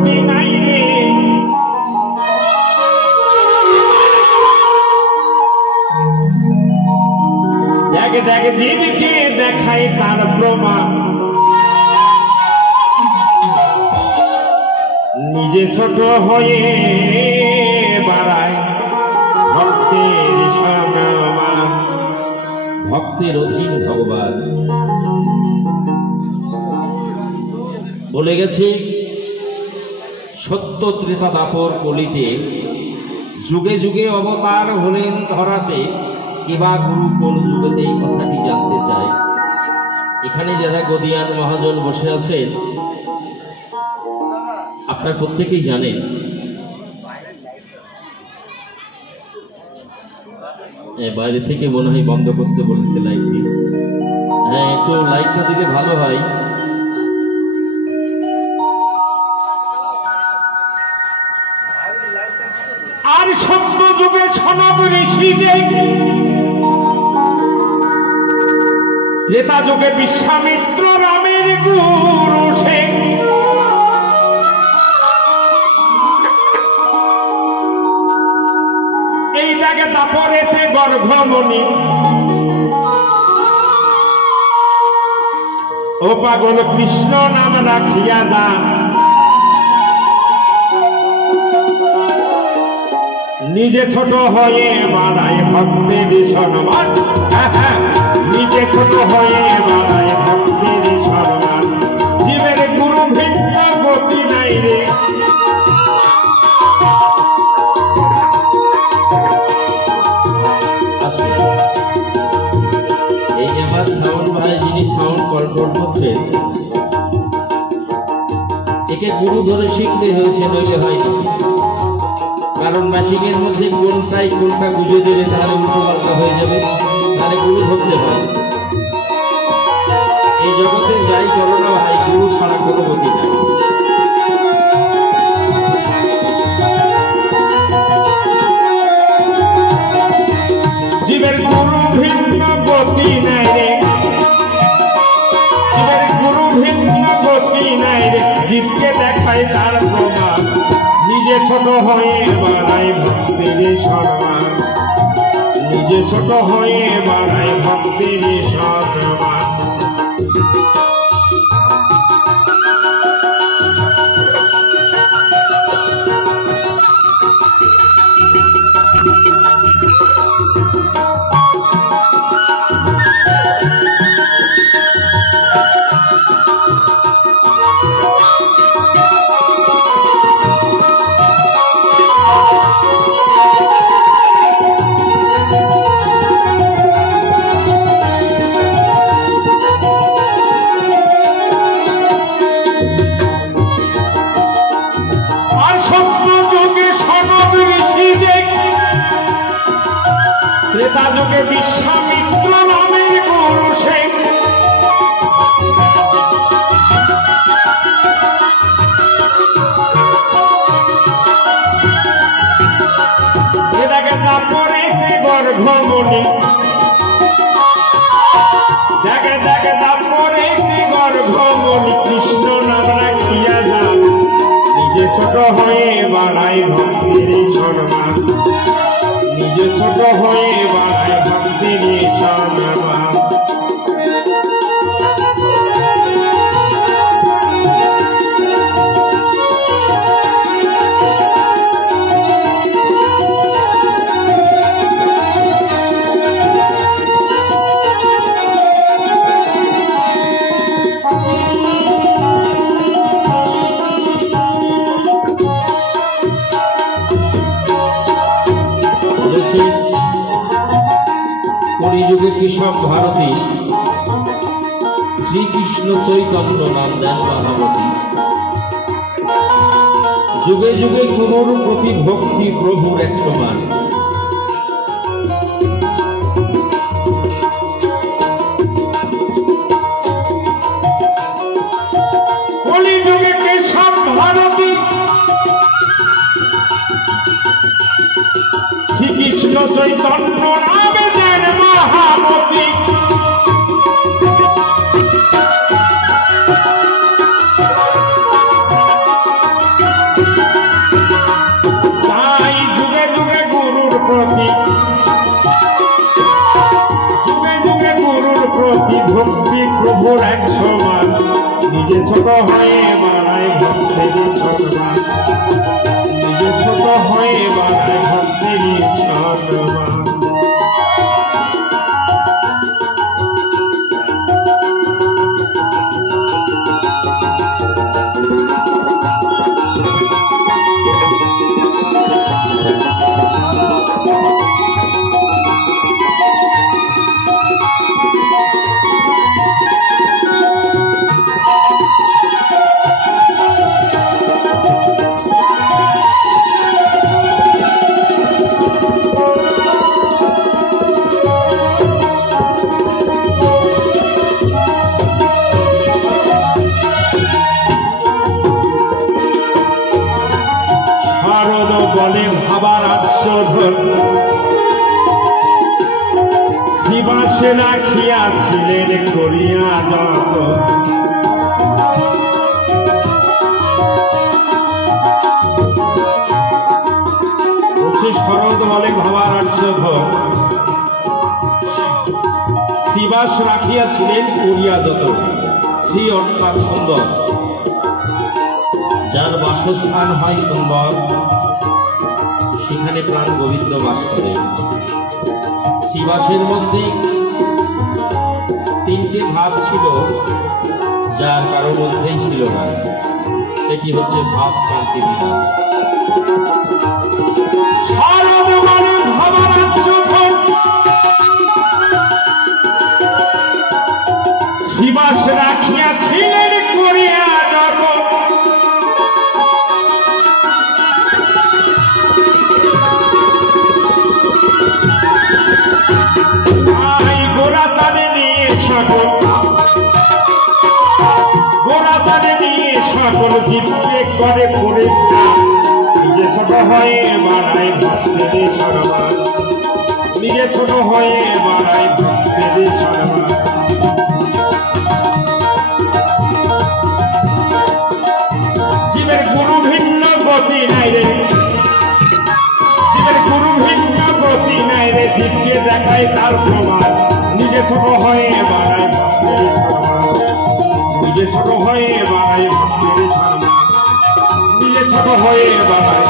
গতি নাই রে। দেখ দেখ জীবকে দেখাই তার প্রমাণ, নিজে ছোট হয়ে বাড়ায় ভক্তের সম্মান। ভক্তের অধীন ভগবান বলে গেছে, সত্য ত্রেতা দাপর কলিতে যুগে যুগে অবতার হলেন ধরাতে, কিবা গুরু কোন যুগেতে এই কথাটি জানতে চায়। এখানে যারা গদিয়ান মহাজন বসে আছেন আপনারা প্রত্যেকেই জানেন, বাইরে থেকে মনে হয় বন্ধ করতে বলেছে লাইটটি। হ্যাঁ, একটু লাইটটা দিলে ভালো হয়। আর সত্য যুগে সনব ঋষি যে, ত্রেতা যুগে বিশ্বামিত্র রামের গুরু সে। এই দেখে তারপরেতে গর্ভমণি, ও পাগল কৃষ্ণ নাম রাখিয়া যা, নিজে ছোট হয়ে বাড়ায় ভক্তের সম্মান। নিজে ছোট হয়ে বাড়ায় ভক্তের সম্মান। জীবের গুরু ভিন্ন গতি নাই রে। এই যে আমার সাউন্ড ভাই যিনি সাউন্ড কন্ট্রোল করছেন, একে গুরু ধরে শিখতে হয়েছে, নইলে হয়নি। কারণ মেশিনের মধ্যে কোনটা গুজে দেবে, তাহলে উল্টো পাল্টা হয়ে যাবে, তাহলে গুরু ধরতে হয়। এই জগতে যাই করো না ভাই, গুরু ছাড়া কোনো গতি নাই। জীবের গুরু ভিন্ন গতি নাই রে। জীবের গুরু ভিন্ন গতি নাই রে। জীবকে দেখায় তার প্রমাণ, নিজে ছোট হয়ে বাড়ায় ভক্তের সম্মান। নিজে ছোট হয়ে বাড়ায় ভক্তের সম্মান। ত্রেতা যুগে বিশ্বামিত্র নামের গুরু সে। এটাকে তারপরে গর্ভমণি, দেখে দেখে তারপরে গর্ভমণি, কৃষ্ণ নাম রাখিয়া যান। নিজে ছোট হয়ে বাড়ায় ভক্তির সম্মান। নিজে ছোট হয়ে বাড়ায় ভক্তির সম্মান। কলিযুগে কৃষক ভারতী শ্রীকৃষ্ণ চৈতন্য নাম দেন মহাবতী। যুগে যুগে গুরুর প্রতি ভক্তি প্রভুর এক সমান। কলিযুগে কৃষক ভারতী শ্রীকৃষ্ণ চৈতন্য নামে দেন মহাবতী। ছোট হয়ে বাড়ায় ভক্তের সম্মান, নিজে ছোট হয়ে বাড়ায় ভক্তের সম্মান। বলে ভাবার আচ্ছধন, শিবাসে রাখিয়াছিলেন করিয়া যত। শরৎ বলে ভাবার আচ্ছধন, শিবাস রাখিয়াছিলেন করিয়া যত। শ্রী অর্থাৎ সুন্দর, যার বাসস্থান হয় সুন্দর, সেখানে প্রাণ গোবিন্দ বাস করে। শিবাসের মধ্যে তিনটে ভাব ছিল, যার কারো মধ্যেই ছিল না। সেটি হচ্ছে ভাব, শান্তি, বিরাম। শিবাস রাখিয়াছিলেন করিয়া যত। গোড়া চাঁদে নিয়ে সকল, গোড়া চাঁদে নিয়ে সকল জীবকে করে পরীক্ষা, নিজে ছোট হয়ে বাড়ায় ভক্তের সম্মান, নিজে ছোট হয়ে বাড়ায় ভক্তের সম্মান। জীবের গুরু ভিন্ন গতি নাই রে, জীবের গুরু ভিন্ন গতি নাই রে, জীবকে দেখায় তার প্রমাণ, নিজে ছোট হয়ে বাড়ায় ভক্তের সম্মান, নিজে ছোট হয়ে বাড়ায় ভক্তের সম্মান, নিজে ছোট হয়ে বাড়ায়